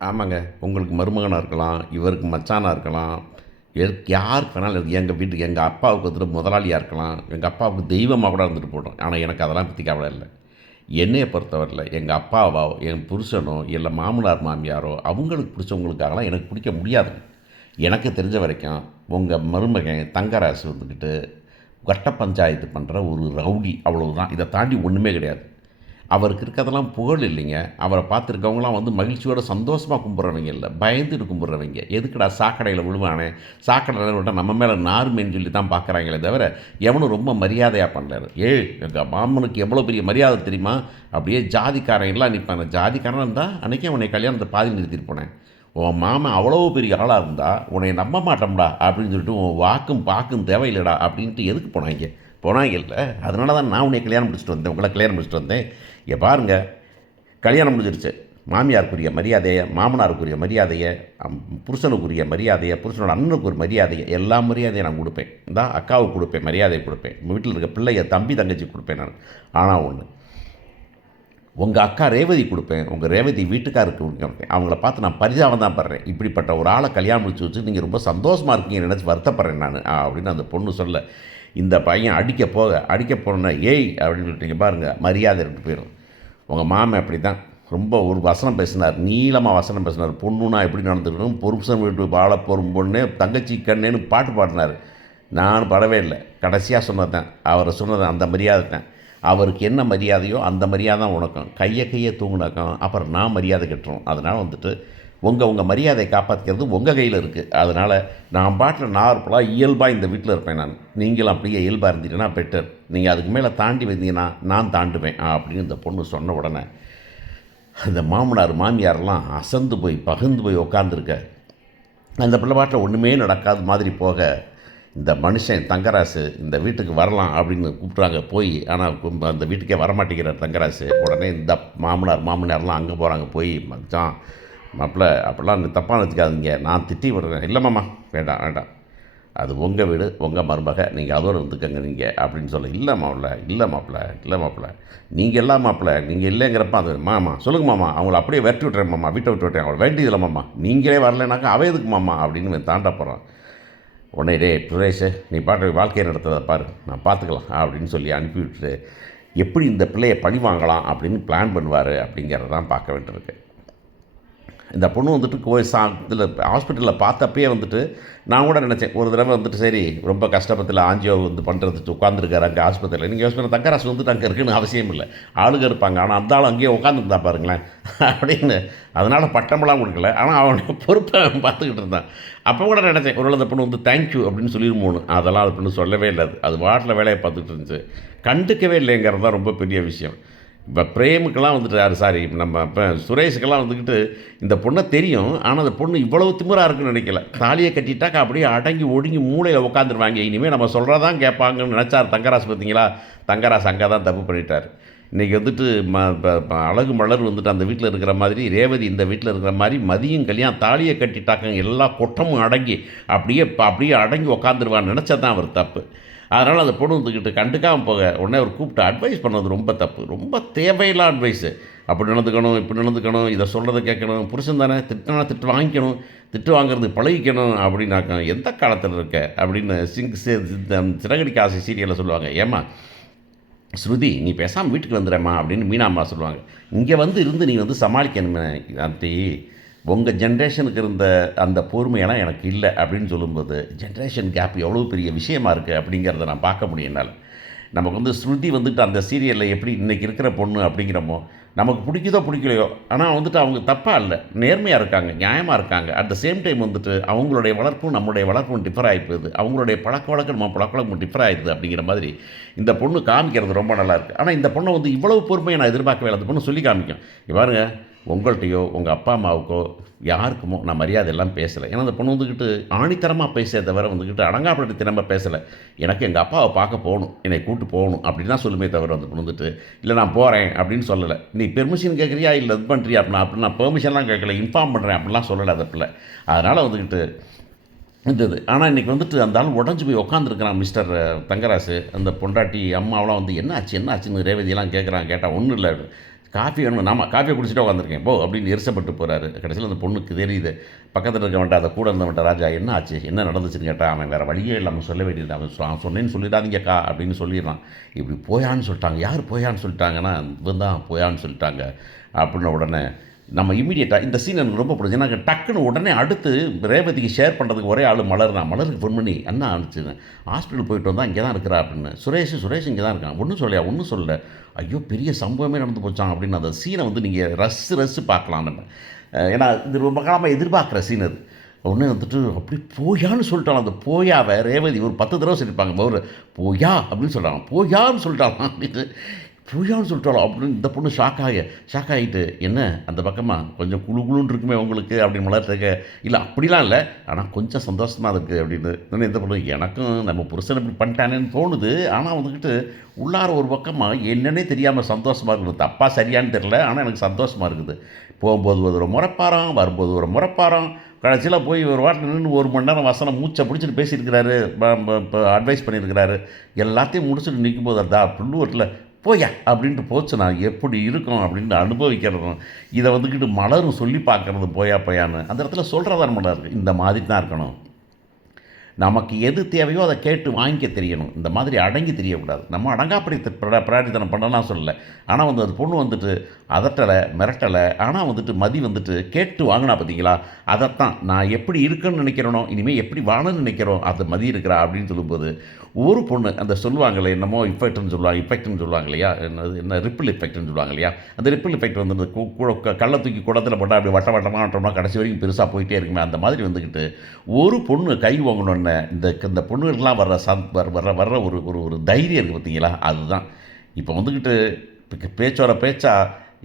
ஆமாங்க. உங்களுக்கு மருமகனா இருக்கலாம், இவருக்கு மச்சானா இருக்கலாம், யாருக்கு வேணாலும் எங்க வீட்டுக்கு எங்க அப்பாவுக்கு வந்துட்டு முதலாளியா இருக்கலாம், எங்க அப்பாவுக்கு தெய்வமா கூட இருந்துட்டு போட்டும். ஆனா, எனக்கு அதெல்லாம் பத்தி கவல இல்ல. என்னைய பொறுத்தவரையில எங்க அப்பாவோ, என் புருஷனோ, இல்ல மாமனார், மாமியாரோ அவங்களுக்கு பிடிச்சவங்களுக்காகலாம் எனக்கு பிடிக்க முடியாதுங்க. எனக்கு தெரிஞ்ச வரைக்கும் உங்க மருமகன் தங்கராசு வந்துக்கிட்டு கட்ட பஞ்சாயத்து பண்ற ஒரு ரவுடி அவ்வளவுதான். இத தாண்டி ஒண்ணுமே கிடையாது. அவருக்கு இருக்கிறதெல்லாம் புகழ் இல்லைங்க. அவர பார்த்துருக்கவங்கலாம் வந்து மகிழ்ச்சியோட சந்தோஷமா கும்பிட்றவங்க இல்ல. பயந்துட்டு கும்பிட்றவங்க. எதுக்குடா சாக்கடையில விழுவானே, சாக்கடையில விட்டா நம்ம மேல நாறுமேன்னு சொல்லி தான் பார்க்குறாங்களே தவிர, எவனும் ரொம்ப மரியாதையா பண்ணல. "ஏய் எங்க மாமனுக்கு எவ்வளோ பெரிய மரியாதை தெரியுமா?" அப்படியே ஜாதிக்காரன் எல்லாம் நிப்பாங்க. ஜாதிக்காரனா இருந்தா அன்னைக்கே உன்னை கல்யாணத்த பாதியில நிறுத்திட்டு போனேன். "உன் மாமன் அவ்வளோ பெரிய ஆளா இருந்தா, உன்னைய நம்ப மாட்டோம்டா" அப்படின்னு சொல்லிட்டு, "உன் வாக்கும் பாக்கும் தேவையில்லடா" அப்படின்ட்டு எதுக்கு போனாய்ங்க? போனாய்ங்கல்ல. அதனால தான் நான் உன்னைய கல்யாணம் முடிச்சுட்டு வந்தேன். உங்கள கல்யாணம் முடிச்சுட்டு வந்தேன். இங்க பாருங்க, கல்யாணம் முடிஞ்சிருச்சு. மாமியாருக்குரிய மரியாதைய, மாமனாருக்குரிய மரியாதைய, அம் புருஷனுக்குரிய மரியாதைய, புருஷனோட அண்ணனுக்கு ஒரு மரியாதைய, எல்லா மரியாதையும் நான் குடுப்பேன். இந்தா அக்காவுக்கு குடுப்பேன், மரியாதை குடுப்பேன். வீட்ல இருக்க பிள்ளைய தம்பி, தங்கச்சிக்கு குடுப்பேன் நானு. ஆனா ஒண்ணு, உங்க அக்கா ரேவதிக்கு குடுப்பேன். உங்க ரேவதி வீட்டுக்காருக்கு குடுப்பேன். அவங்கள பார்த்து நான் பரிதாபம் தான் படுறேன். இப்படிப்பட்ட ஒரு ஆள கல்யாணம் முடிச்சு வச்சு, நீங்க ரொம்ப சந்தோஷமா இருக்கீங்கன்னு நெனச்சு வருத்தப்படுறேன் நானு. அப்படின்னு அந்த பொண்ணு சொல்ல, இந்த பையன் அடிக்க போனோனே, "ஏய்" அப்படின்னு சொல்லிட்டு, இங்க பாருங்க மரியாதை விட்டு போயிரும். உங்க மாமன் அப்படித்தான். ரொம்ப ஒரு வசனம் பேசினார். நீளமா வசனம் பேசினார். பொண்ணுன்னா எப்படி நடந்துக்கணும், புருஷன் வீட்டு வாழ போகும் பொண்ணு, தங்கச்சி கண்ணேன்னு பாட்டு பாடினாரு. நான் பாடவே இல்ல. கடைசியா சொன்னது தான். அவரு சொன்னது அந்த மரியாதை தான். அவருக்கு என்ன மரியாதையோ அந்த மரியாதை தான் உனக்கும். கைய தூங்குனாக்கும், அப்புறம் நான் மரியாதை கெட்டுரும். அதனால வந்துட்டு, உங்க மரியாதைய காப்பாத்திக்கிறது உங்க கையில இருக்கு. அதனால நான் பாட்டுல நார்மலா இயல்பா இந்த வீட்ல இருப்பேன் நானு. நீங்களும் அப்படியே இயல்பா இருந்தீங்கன்னா பெட்டர். நீங்க அதுக்கு மேல தாண்டி வந்தீங்கன்னா, நான் தாண்டுவேன் அப்படின்னு இந்த பொண்ணு சொன்ன உடனே, அந்த மாமனார், மாமியார்லாம் அசந்து போய், பகுந்து போய் உட்காந்துருக்க. அந்த பிள்ளை பாட்டுல ஒண்ணுமே நடக்காத மாதிரி போக, இந்த மனுஷன் தங்கராசு இந்த வீட்டுக்கு வரலாம் அப்படின்னு கூப்பிட்றாங்க போய். ஆனால் அந்த வீட்டுக்கே வரமாட்டேங்கிறார் தங்கராசு. உடனே இந்த மாமனார்லாம் அங்கே போகிறாங்க போய், "மச்சான் மாப்பிள்ள அப்படிலாம் நீ தப்பாக நினச்சிக்காதீங்க, நான் திட்டி விடுறேன்." "இல்லை மாமா, வேண்டாம் வேண்டாம், அது உங்கள் வீடு, உங்கள் மருமக, நீங்கள் அதோடு இருந்துக்கங்க நீங்கள்" அப்படின்னு சொல்ல. இல்லை மாப்பிள்ள, நீங்கள் எல்லாம் மாப்பிள்ள, நீங்கள் இல்லைங்கிறப்ப அது மாமா சொல்லுங்கள் மாமா, அவங்கள அப்படியே விரட்டி விட்டுறேன் மாமா, வீட்டை விட்டு விட்டேன், அவங்கள வேண்டியதில்லை மாமா, நீங்களே வரலைனாக்கா அவ எதுக்கு மாமா அப்படின்னு தாண்ட போகிறான். உடனே, "டேய் சுரேஷு, நீ பாட்டு வாழ்க்கையை நடத்துறத பாரு, நான் பார்த்துக்கலாம்" அப்படின்னு சொல்லி அனுப்பி விட்டுட்டு, எப்படி இந்த பிள்ளையை பழி வாங்கலாம் அப்படின்னு பிளான் பண்ணுவார் அப்படிங்கிறத தான் பார்க்க வேண்டியிருக்கு. இந்த பொண்ணு வந்துட்டு இதில் ஹாஸ்பிட்டலில் பார்த்தப்பயே வந்துட்டு நான் கூட நினச்சேன், ஒரு தடவை வந்துட்டு சரி ரொம்ப கஷ்டப்பத்தில் ஆஞ்சியோ வந்து பண்ணுறதுக்கு உட்காந்துருக்காரு அங்கே ஆஸ்பத்திரியில். நீங்கள் யோசிச்சு தங்கராசு வந்துட்டு அங்கே இருக்குன்னு அவசியம் இல்லை, ஆளுங்க இருப்பாங்க. ஆனால் அந்த ஆள் அங்கேயே உட்காந்துருந்தா பாருங்களேன் அப்படின்னு. அதனால் பட்டமெல்லாம் கொடுக்கல, ஆனால் அவனை பொறுப்பை அவன் பார்த்துக்கிட்டு இருந்தான். அப்போ கூட நினச்சேன், ஒருவேளை அந்த பொண்ணு வந்து தேங்க்யூ அப்படின்னு சொல்லிடுமோன்னு. அதெல்லாம் அது பொண்ணு சொல்லவே இல்லை. அது வாட்டில் வேலையை பார்த்துக்கிட்டு இருந்துச்சு. கண்டுக்கவே இல்லைங்கிறது தான் ரொம்ப பெரிய விஷயம். இப்போ பிரேமுக்கெல்லாம் வந்துட்டு சாரி நம்ம இப்போ சுரேஷுக்கெல்லாம் வந்துக்கிட்டு இந்த பொண்ணை தெரியும். ஆனால் அந்த பொண்ணு இவ்வளவு திமிரா இருக்குன்னு நினைக்கல. தாலியை கட்டிட்டாக்கா அப்படியே அடங்கி ஒடுங்கி மூளையில் உட்காந்துருவாங்க. இனிமேல் நம்ம சொல்கிறதான் கேட்பாங்கன்னு நினச்சார் தங்கராசு. பார்த்தீங்களா, தங்கராசு அங்கே தான் தப்பு பண்ணிட்டார். இன்றைக்கி வந்துட்டு அழகு மலர் வந்துட்டு அந்த வீட்டில் இருக்கிற மாதிரி, ரேவதி இந்த வீட்டில் இருக்கிற மாதிரி, மதியம் கல்யாணம் தாலியை கட்டிட்டாக்க எல்லா கொட்டமும் அடங்கி அப்படியே அடங்கி உக்காந்துருவான்னு நினச்சா தான் அவர் தப்பு. அதனால் அந்த பொண்ணு வந்துக்கிட்டு கண்டுக்காமல் போக உடனே அவர் கூப்பிட்டு அட்வைஸ் பண்ணது ரொம்ப தப்பு. ரொம்ப தேவையில்லாத அட்வைஸு. அப்படி நடந்துக்கணும், இப்படி நடந்துக்கணும், இதை சொல்கிறத கேட்கணும், புருஷன் தானே திட்டினா திட்டு வாங்கிக்கணும், திட்டு வாங்கிறது பழகிக்கணும் அப்படின்னாக்க எந்த காலத்தில் இருக்க அப்படின்னு சிறகடிக்க ஆசை சீரியலில் சொல்லுவாங்க. ஏம்மா ஸ்ருதி, நீ பேசாமல் வீட்டுக்கு வந்துடுறேம்மா அப்படின்னு மீனாம்மா சொல்லுவாங்க. இங்கே வந்து இருந்து நீ வந்து சமாளிக்கணுமே ஆண்டி, உங்கள் ஜென்ரேஷனுக்கு இருந்த அந்த பொறுமையெல்லாம் எனக்கு இல்லை அப்படின்னு சொல்லும்போது, ஜென்ரேஷன் கேப் எவ்வளோ பெரிய விஷயமா இருக்குது அப்படிங்கிறத நான் பார்க்க முடியும் என்னால். நமக்கு வந்து ஸ்ருதி வந்துட்டு அந்த சீரியலில் எப்படி இன்றைக்கி இருக்கிற பொண்ணு அப்படிங்கிறமோ, நமக்கு பிடிக்குதோ பிடிக்கலையோ, ஆனால் வந்துட்டு அவங்க தப்பாக இல்லை, நேர்மையாக இருக்காங்க, நியாயமாக இருக்காங்க. அட் த சேம் டைம் வந்துட்டு அவங்களுடைய வளர்ப்பும் நம்முடைய வளர்ப்பும் டிஃபர் ஆகிப்போகுது. அவங்களுடைய பழக்க வழக்கம் நம்ம பழக்க வழக்கம் டிஃபர் ஆகிடுது அப்படிங்கிற மாதிரி இந்த பொண்ணு காமிக்கிறது ரொம்ப நல்லாயிருக்கு. ஆனால் இந்த பொண்ணை வந்து இவ்வளவு பொறுமையை நான் எதிர்பார்க்கவே இல்லை. அந்த பொண்ணு சொல்லி காமிக்கும். பாருங்க, உங்கள்கிட்டையோ உங்கள் அப்பா அம்மாவுக்கோ யாருக்குமோ நான் மரியாதை எல்லாம் பேசலை. ஏன்னா அந்த பொண்ணு வந்துக்கிட்டு ஆணித்தரமாக பேச தவிர வந்துக்கிட்டு அடங்காப்பட்டு திறம்ப பேசலை. எனக்கு எங்கள் அப்பாவை பார்க்க போகணும், என்னை கூப்பிட்டு போகணும் அப்படின்னு தான் சொல்லுமே தவிர அந்த பொண்ணு வந்துட்டு இல்லை நான் போகிறேன் அப்படின்னு சொல்லலை. நீ பெர்மிஷன் கேட்குறியா இல்லை இது பண்ணுறியா அப்படின்னு நான் பெர்மிஷன்லாம் கேட்கல, இன்ஃபார்ம் பண்ணுறேன் அப்படிலாம் சொல்லலை அந்த பிள்ளை. அதனால் வந்துக்கிட்டு இருந்தது. ஆனால் இன்றைக்கி வந்துட்டு அந்த ஆள் உடஞ்சி போய் உட்காந்துருக்கிறான் மிஸ்டர் தங்கராசு. அந்த பொண்டாட்டி அம்மாவெலாம் வந்து என்ன ஆச்சுன்னு ரேவதியெல்லாம் கேட்குறான். கேட்டால் ஒன்றும் இல்லை, காஃபி வேணும், ஆமாம் காஃபியை குடிச்சிட்டு உட்காந்துருக்கேன் போ அப்படின்னு எரிசப்பட்டு போகிறாரு. கடைசியில் அந்த பொண்ணுக்கு தெரியுது, பக்கத்தில் இருக்கவன்ட்ட அதை கூட இருந்தவன்ட்ட, ராஜா என்ன ஆச்சு என்ன நடந்துச்சுன்னு கேட்டால் அவன் வேறு வழியே இல்லாமல் சொல்ல வேண்டியது. அவன் சொன்னேன்னு சொல்லிடாதீங்கக்கா அப்படின்னு சொல்லிடுறான். இப்படி போயான்னு சொல்லிட்டாங்க. யார் போயான்னு சொல்லிட்டாங்கன்னா இவன் தான் போயான்னு சொல்லிட்டாங்க அப்படின்ன உடனே நம்ம இமீடியட்டாக இந்த சீன் எனக்கு ரொம்ப பிடிச்சி. எனக்கு டக்குன்னு உடனே அடுத்து ரேவதிக்கு ஷேர் பண்ணுறதுக்கு ஒரே ஆள் மலர் தான். மலருக்கு ஃபோன் பண்ணி அண்ணா அனுப்பிச்சுங்க, ஹாஸ்பிட்டல் போயிட்டு வந்தால் இங்கே தான் இருக்கிறா அப்படின்னு. சுரேஷ் இங்கே தான் இருக்கான், ஒன்றும் சொல்லலை. ஐயோ பெரிய சம்பவமே நடந்து போச்சான் அப்படின்னு அந்த சீனை வந்து நீங்கள் ரசித்து பார்க்கலாம் நம்ம. ஏன்னா இது ரொம்ப காலமாக எதிர்பார்க்குற சீன் அது. உடனே வந்துட்டு அப்படி போயான்னு சொல்லிட்டாலும் அந்த போயாவை ரேவதி ஒரு 10 தடவை சொல்லியிருப்பாங்க. ஒரு போயா அப்படின்னு சொல்கிறாங்க, போயான்னு சொல்லிட்டாலாம் அப்படின்ட்டு. போயான்னு சொல்லிட்டாலும் அப்படின்னு இந்த பொண்ணு ஷாக் ஆகிட்டு, என்ன அந்த பக்கமாக கொஞ்சம் குழுன்னு இருக்குமே உங்களுக்கு அப்படின்னு மலர்த்துக்க. இல்லை அப்படிலாம் இல்லை, ஆனால் கொஞ்சம் சந்தோஷமாக இருக்குது அப்படின்னு. இன்னும் இந்த பொண்ணு எனக்கும் நம்ம புருஷன் இப்படி பண்ணிட்டானேன்னு தோணுது. ஆனால் வந்துக்கிட்டு உள்ளார ஒரு பக்கமாக என்னன்னே தெரியாமல் சந்தோஷமாக இருக்குது. தப்பாக சரியான்னு தெரில, ஆனால் எனக்கு சந்தோஷமாக இருக்குது. போகும்போது ஒரு முறைப்பாராம், வரும்போது ஒரு முறைப்பாராம். கடைசியில் போய் ஒரு வாட்டில் நின்று 1 மணி நேரம் வசனம் மூச்சை பிடிச்சிட்டு பேசியிருக்கிறாரு, இப்போ அட்வைஸ் பண்ணியிருக்கிறாரு. எல்லாத்தையும் முடிச்சுட்டு நிற்கும்போது அதா புல்லுவட்டில் போயா அப்படின்ட்டு போச்சு. நான் எப்படி இருக்கும் அப்படின்ட்டு அனுபவிக்கிறதும் இதை வந்துக்கிட்டு மலரும் சொல்லி பார்க்குறது போயான்னு அந்த இடத்துல சொல்கிறதா மலர் இந்த மாதிரி தான் இருக்கணும். நமக்கு எது தேவையோ அதை கேட்டு வாங்கிக்க தெரியணும். இந்த மாதிரி அடங்கி தெரியக்கூடாது. நம்ம அடங்காப்படி பிராடித்தனம் பண்ணலாம் சொல்லலை. ஆனால் வந்து அது பொண்ணு வந்துட்டு அதட்டலை மிரட்டலை. ஆனால் வந்துட்டு மதி வந்துட்டு கேட்டு வாங்கினா பார்த்தீங்களா, அதைத்தான் நான் எப்படி இருக்குன்னு நினைக்கிறேனோ இனிமேல் எப்படி வாழணும்னு நினைக்கிறோம் அதை மதி இருக்கிறா அப்படின்னு சொல்லும்போது ஒரு பொண்ணு அந்த சொல்லுவாங்களே என்னமோ இஃபெக்ட்னு சொல்லுவாங்க இல்லையா, என்ன ரிப்பிள் எஃபெக்ட்னு சொல்லுவாங்க இல்லையா, அந்த ரிப்பிள் எஃபெக்ட் வந்து இந்த கள்ள தூக்கி குடத்தில் போட்டால் அப்படி வட்டமாக கடைசி வரைக்கும் பெருசாக போயிட்டே இருக்குமே, அந்த மாதிரி வந்துக்கிட்டு ஒரு பொண்ணு கை வாங்கணுன்னு இந்த பொண்ணுகளுக்கெல்லாம் வர்ற ஒரு ஒரு ஒரு தைரியம் இருக்குது பார்த்தீங்களா, அதுதான். இப்போ வந்துக்கிட்டு பேச்சா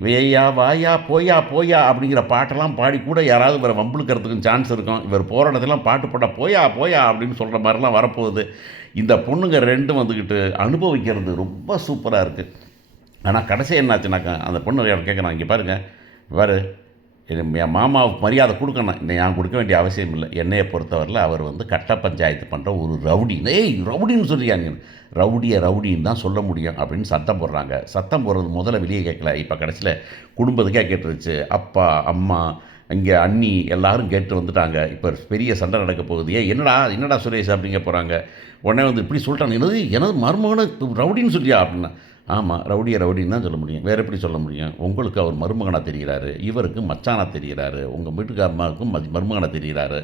வேயா வாயா போயா அப்படிங்கிற பாட்டெல்லாம் பாடி கூட யாராவது இவரை வம்புழுக்கிறதுக்கும் சான்ஸ் இருக்கும். இவர் போகிற இடத்துலாம் பாட்டு போட்டால் போயா அப்படின்னு சொல்கிற மாதிரிலாம் வரப்போகுது. இந்த பொண்ணுங்க ரெண்டும் வந்துக்கிட்டு அனுபவிக்கிறது ரொம்ப சூப்பராக இருக்குது. ஆனால் கடைசி என்னாச்சுனாக்கா அந்த பொண்ணு கேட்குறான், இங்கே பாரு என் மாமாவுக்கு மரியாதை கொடுக்கணும், நான் கொடுக்க வேண்டிய அவசியம் இல்லை. என்னையை பொறுத்தவரையில் அவர் வந்து கட்ட பஞ்சாயத்து பண்ணுற ஒரு ரவுடி. ரவுடின்னு சொல்லியாங்க, ரவுடின்னு தான் சொல்ல முடியும் அப்படின்னு சத்தம் போடுறாங்க. சத்தம் போடுறது முதல்ல வெளியே கேட்கல, இப்போ கடைசியில் குடும்பத்துக்கே கேட்டுருச்சு. அப்பா அம்மா இங்கே அண்ணி எல்லாரும் கேட்டு வந்துட்டாங்க. இப்போ பெரிய சண்டை நடக்க போகுது. என்னடா சுரேஷ் அப்படிங்க போகிறாங்க. உடனே வந்து இப்படி சொல்லிட்டாங்க, எனது மருமகனை ரவுடின்னு சொல்லியா அப்படின்னா. ஆமாம் ரவுடின்னு தான் சொல்ல முடியும், வேறு எப்படி சொல்ல முடியும். உங்களுக்கு அவர் மருமகனாக தெரிகிறாரு, இவருக்கு மச்சானாக தெரிகிறாரு, உங்கள் வீட்டுக்காரமாவுக்கும் மருமகனாக தெரிகிறாரு,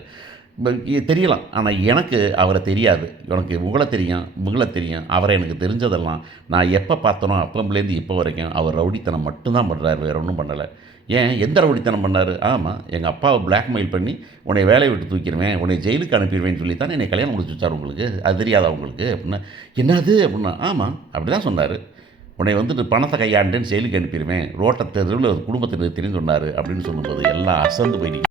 தெரியலாம். ஆனால் எனக்கு அவரை தெரியாது. எனக்கு உங்களை தெரியும். அவரை எனக்கு தெரிஞ்சதெல்லாம் நான் எப்போ பார்த்தனோ அப்போலேருந்து இப்போ வரைக்கும் அவர் ரவுடித்தனம் மட்டும்தான் பண்ணுறாரு, வேறு ஒன்றும் பண்ணலை. ஏன் எந்த ரவுடித்தனம் பண்ணார்? ஆமாம் எங்கள் அப்பாவை பிளாக்மெயில் பண்ணி உன்னை வேலையை விட்டு தூக்கிடுவேன், உன்னை ஜெயிலுக்கு அனுப்பிடுவேன்னு சொல்லி தான் என்னை கல்யாணம் முடிச்சு வச்சார். உங்களுக்கு அது தெரியாதா உங்களுக்கு அப்படின்னா? என்னது அப்படின்னா, ஆமாம் அப்படி தான் சொன்னார். உன்னை வந்துட்டு பணத்தை கையாண்டேன்னு செயலுக்கு அனுப்பிடுவேன், ரோட்டை தெருவில் ஒரு குடும்பத்தினர் தெரிஞ்சு சொன்னார் அப்படின்னு சொல்லும்போது எல்லாம் அசந்து போய்